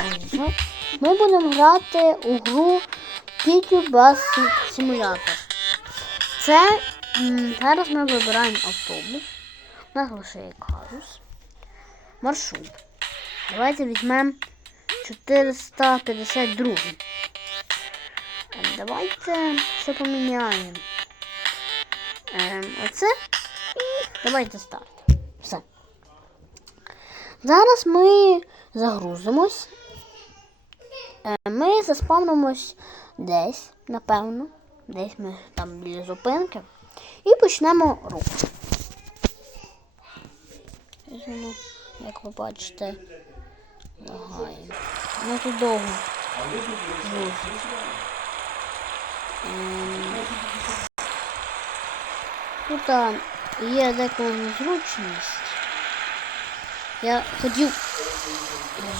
друзі. Ми будемо грати у гру Kitty Bus Simulator. Це зараз ми вибираємо автобус. У нас лише казус. Маршрут. Давайте візьмемо 452. Ем, Давайте все поміняємо. Ем, оце давайте старт. Все. Зараз ми загрузимось. Е, Ми заспавнимось десь, напевно. Десь ми там біля зупинки. І почнемо рух. Як ви бачите, лагає. Ну тут довго. Ем, Тут є деколи незручність. Я хотів.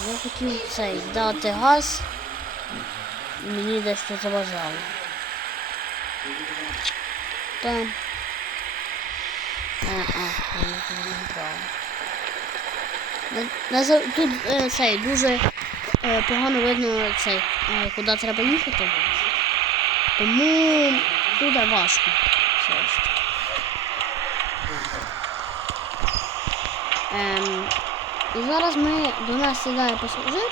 Я хотів цей дати газ. І мені дещо заважало. Там. А, а, я не брав. На- на Тут е, цей дуже е, погано видно цей, е, куди треба їхати. Тому тут важко. Ем, і зараз ми до нас сідає пасажир.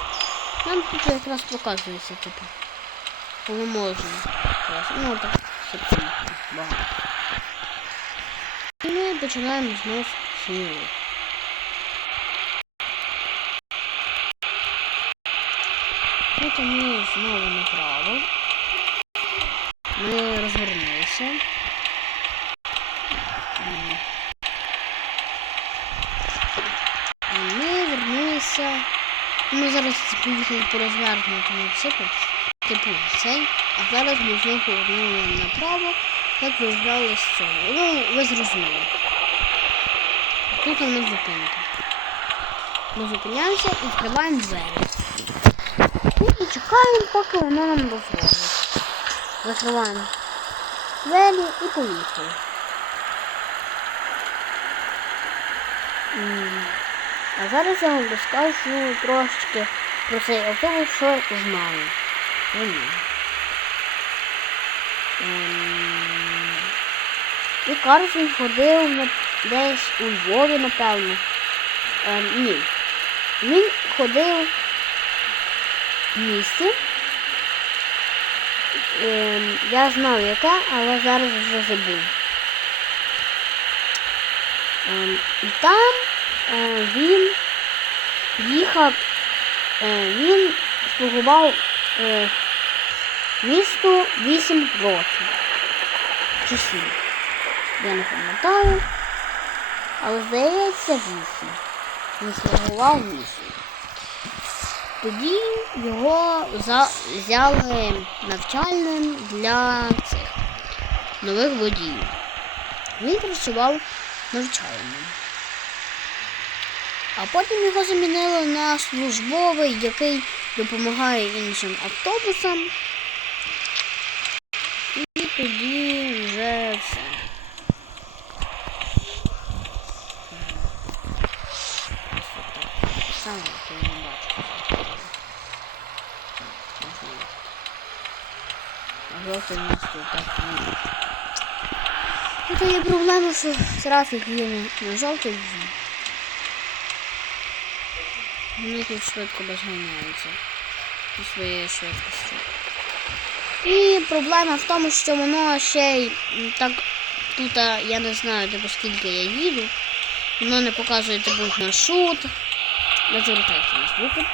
Нам тут якраз показується, типу. Коли можна. Ну так, секунду, багато. І ми починаємо знов сміло. Тут ми знову направо. Ми розвернулися. М. Ми вернулися. Ми зараз поїхали по розвернутому циклу, типу цей, а зараз ми знову повернули направо, як ви збрали з цього. Ну, ви зрозуміли. Тут у нас зупинка. Ми зупиняємося і відкриваємо двері. І чекаємо, поки воно нам дозволить. Закриваємо двері і поїхали. А зараз я вам розкажу трошечки про цей автобус, що знаю. Ем, І він ходив десь у Львові, напевно. Ем, ні. Він ходив в місті. Ем, я знав яке, але зараз вже забув. І там він їхав, е, він слугував е, місту 8 років. Чи 7. Я не пам'ятаю. Але здається 8. Він слугував місту. Тоді його взяли навчальним для цих нових водіїв. Він працював навчальним. А потім його замінили на службовий, який допомагає іншим автобусам. І тоді вже все. Саме то не бачу. Ні. Ну, є проблема, що трафік є на жовтий. Вони тут швидко безганяються зі своєю швидкістю. І проблема в тому, що воно ще й так тут, я не знаю, типу, скільки я їду. Воно не показує типу маршрут. Не звертайте на звуки.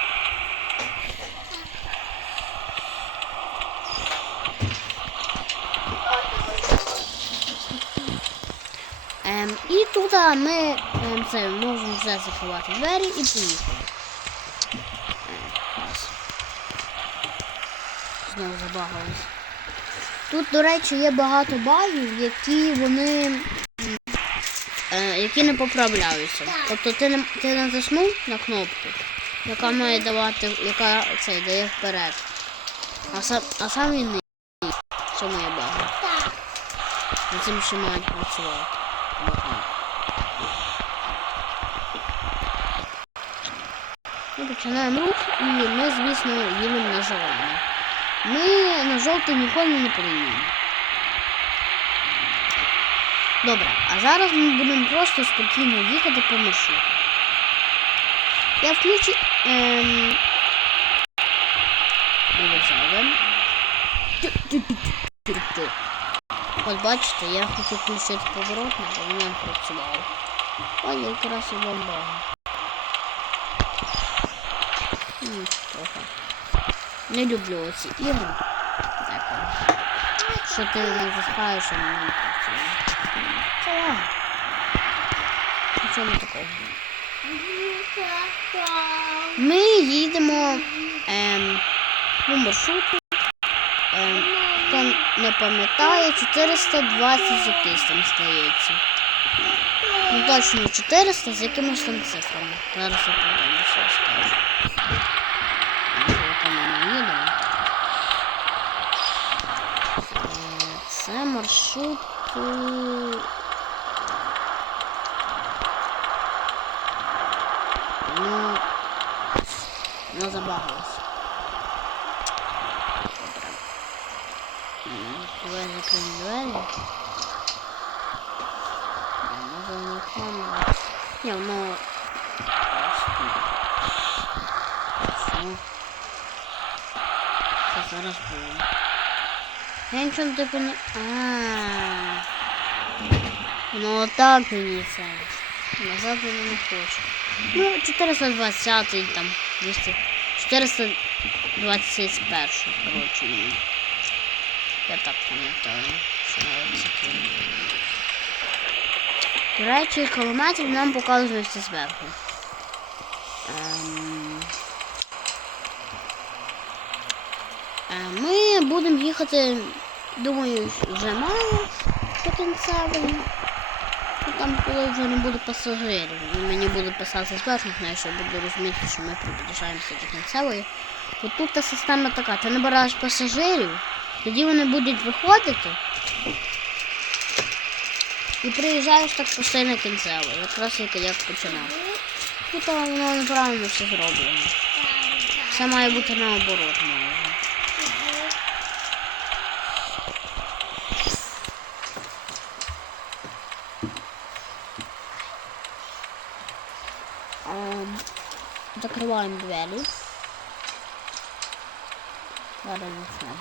Ем, і тут ми ем, це, можемо вже закривати двері і поїхали. Ем, раз. Знову забагалось. Тут, до речі, є багато багів, які вони е, які не поправляються. Тобто ти не, ти натиснув на кнопку, яка має давати, яка це дає вперед. А сам, а сам він не в цьому є баги. Над цим ще мають працювати. Ми починаємо рух і ми, звісно, їдемо на зелений. Ми на жовтий ніколи не поїдемо. Добре, а зараз ми будемо просто спокійно їхати по маршруту. Я включу. Ем... От бачите, я хотів включити поворотник, а він не працював. Ой, якраз і бомба. М, Трохи. Не люблю оці ігри. Дякую. Що ти не заспаєш, а не працює. Нічого такого. Ми їдемо ем, по маршруту. Ем, хто не пам'ятає, 420 якийсь там стається. Ну точно 400 з якимось там цифрами. Зараз я подивлюся, я скажу. Яка ми їдемо. Е, Це маршрут. е, Ну, ну забагалось. Добре. М, Давай закриємо двері. Я можу не камеру. Ні, воно... Все. Це зараз буде. Я нічого типу не... А. Ну отак мені це. Назад я не хочу. Ну, 420 там, 200. 421, коротше. ну. Я так пам'ятаю, що навіть це тут. До речі, кілометрів нам показується зверху. Ем... Е, Ми будемо їхати, думаю, вже мало до кінцевої. Ну, Там, коли вже не буде пасажирів, і мені буде писати зверху, знаєш, я буду розуміти, що ми приближаємося до кінцевої. От тут та система така, ти набираєш пасажирів, тоді вони будуть виходити. І приїжджаєш так постійно кінцево, якраз як я починав. То воно неправильно все зроблено. Все має бути наоборот майже. Ем, Закриваємо двері. Зараз не знаю.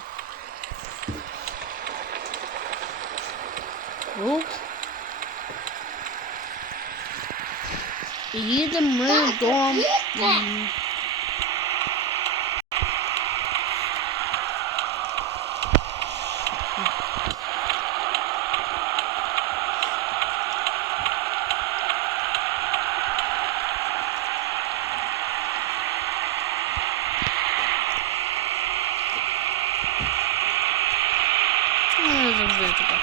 Рух. І Їдемо завжди таке.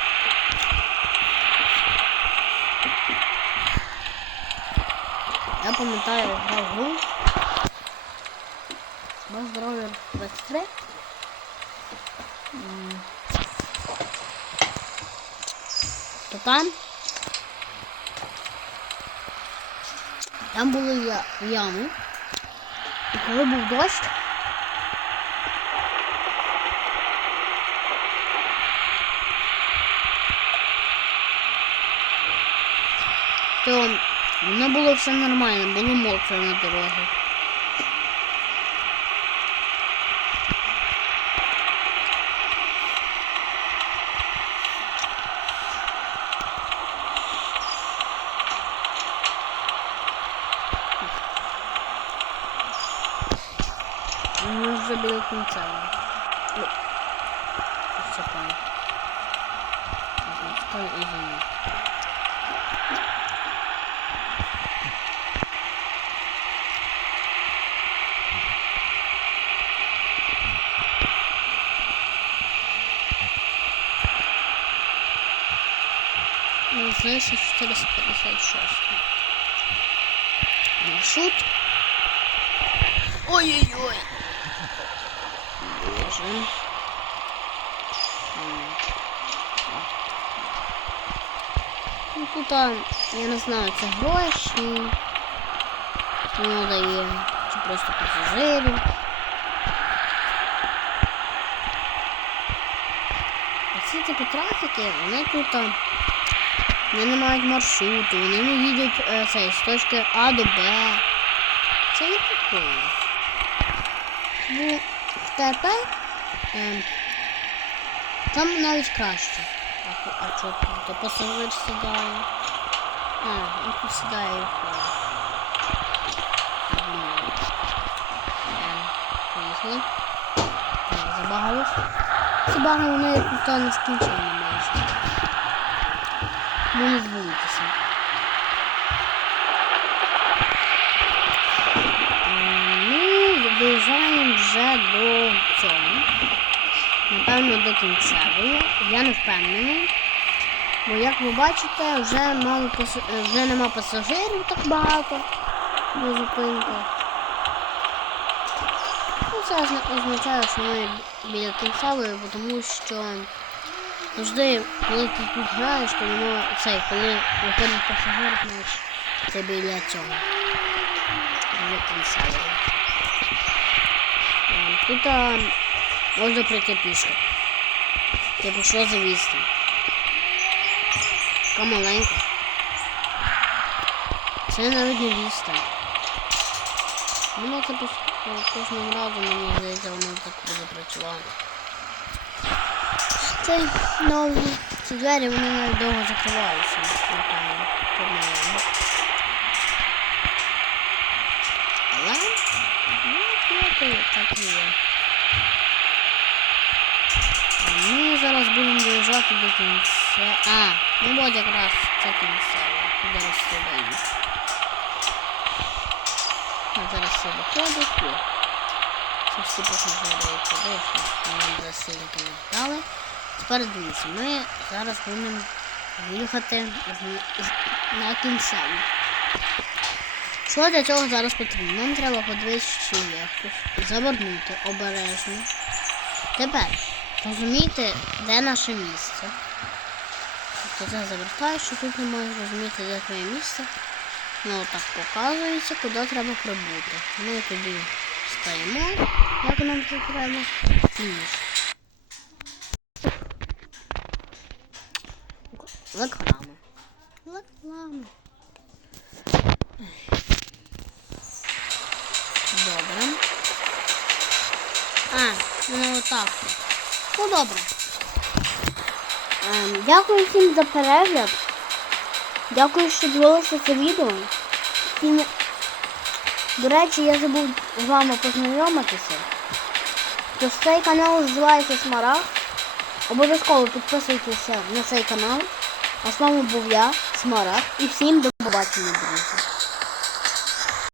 Я пам'ятаю, грав гру. Здоров'я 23. М. То там. Там були ями. І коли був дощ, то воно було все нормально, було мокро на дорозі. Ми вже біля кінця. Ну, Це пан. Це извини. Ну, здається, 456. Маршрут. Ой-ой-ой. Боже. М. Ну, тут, а, я не знаю, це гроші. Воно дає. Чи просто пасажирів. Оці типу трафіки, вони тут там, вони не мають маршруту, вони не їдуть е, з точки А до Б. Це не прикольно. Бо в ТП е, там навіть краще. А, а що, то пасажир сідає. А, він посідає і. Ем, Поїхали. Забагалось. Ці баги вони тут не скінчені майже. Будуть збулитися. Ми доїжджаємо вже до цього. Напевно, до кінцевої. Я не впевнений. Бо як ви бачите, вже мало пас... вже нема пасажирів так багато на зупинках. Ну, це означає, що ми біля кінцевої, тому що завжди, коли ти тут граєш, то воно цей, коли виходить пасажир, знаєш, це біля цього. Біля. Е, Тут а, можна пройти пішки. Типу, що за відстань? Така маленька. Це навіть не відстань. Ну, це пос- кожним разом мені здається, воно так буде працювати. Це нові ці двері, вони довго закриваються, напевно, по-моєму. Але, ну, так і є. Ми зараз будемо доїжджати до кінця. А, ну от якраз це кінцево. Зараз сюди. Зараз все виходить. Це всі пасажири туди, що нам за сильники не вдали. Тепер дивіться, ми зараз будемо їхати на кінцеву. Що для цього зараз потрібно? Нам треба подивитися, чи. Завернути обережно. Тепер розуміти, де наше місце. Тобто це завертаєш, що тут не можеш розуміти, де твоє місце. Ну отак показується, куди треба прибути. Ми тоді стаємо, як нам тут треба. Фініш. Реклама. Реклама. Добре. А, ну отак. Ну добре. Ем, дякую всім за перегляд. Дякую, що дивилися це відео. І, до речі, я забув з вами познайомитися. То цей канал називається Смарагд. Обов'язково підписуйтеся на цей канал. А з вами був я, Смарагд. І всім до побачення, друзі.